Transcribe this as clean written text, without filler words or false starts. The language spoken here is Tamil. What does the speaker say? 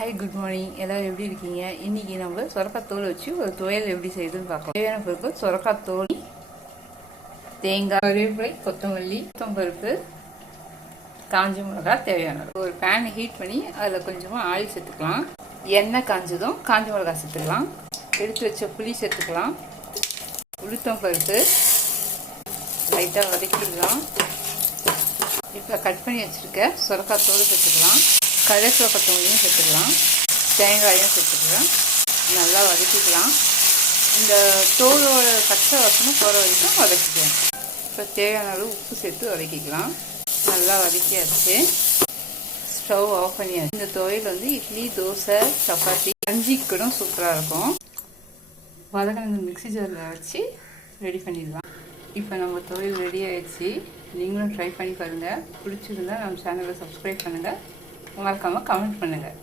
Hi good morning. எல்லோரும் எப்படி இருக்கீங்க? இன்றைக்கி நம்ம சுரக்காய் தோல் வச்சு ஒரு துவையல் எப்படி செய்யுதுன்னு பார்க்கலாம். தேவையான பருப்பு சுரக்காய் தோல், தேங்காய், கருவேப்பிலை, கொத்தமல்லி, பருப்பு, காஞ்ச மிளகாய் தேவையான ஒரு பேனை ஹீட் பண்ணி அதில் கொஞ்சமாக ஆயில் சேர்த்துக்கலாம். எண்ணெய் காஞ்சதும் காஞ்ச மிளகாய் சேர்த்துக்கலாம். எடுத்து வச்ச புளி சேர்த்துக்கலாம். உளுத்தம் பருப்பு லைட்டாக வதக்கிடலாம். இப்போ கட் பண்ணி வச்சுருக்க சுரக்காய் தோல் சேர்த்துக்கலாம். கடைசில கொத்தமல்லியும் சேர்த்துக்கலாம். தேங்காயும் சேர்த்துக்கலாம். நல்லா வதக்கிக்கலாம். இந்த தோலோட பச்சை வாசனை போகிற வரைக்கும் வதக்கிக்கலாம். இப்போ தேவையான அளவு உப்பு சேர்த்து வதக்கிக்கலாம். நல்லா வதக்கியாச்சு. ஸ்டவ் ஆஃப் பண்ணியாச்சு. இந்த துவையல் இட்லி, தோசை, சப்பாத்தி, கஞ்சிக்கு கூட சூப்பராக இருக்கும். வதக்கின மிக்ஸி ஜாரில் வச்சு ரெடி பண்ணிடலாம். இப்போ நம்ம துவையல் ரெடி ஆகிடுச்சு. நீங்களும் ட்ரை பண்ணி பாருங்கள். பிடிச்சிருந்தா நம்ம சேனலை சப்ஸ்கிரைப் பண்ணுங்கள். மறக்காமல் கமெண்ட் பண்ணுங்கள்.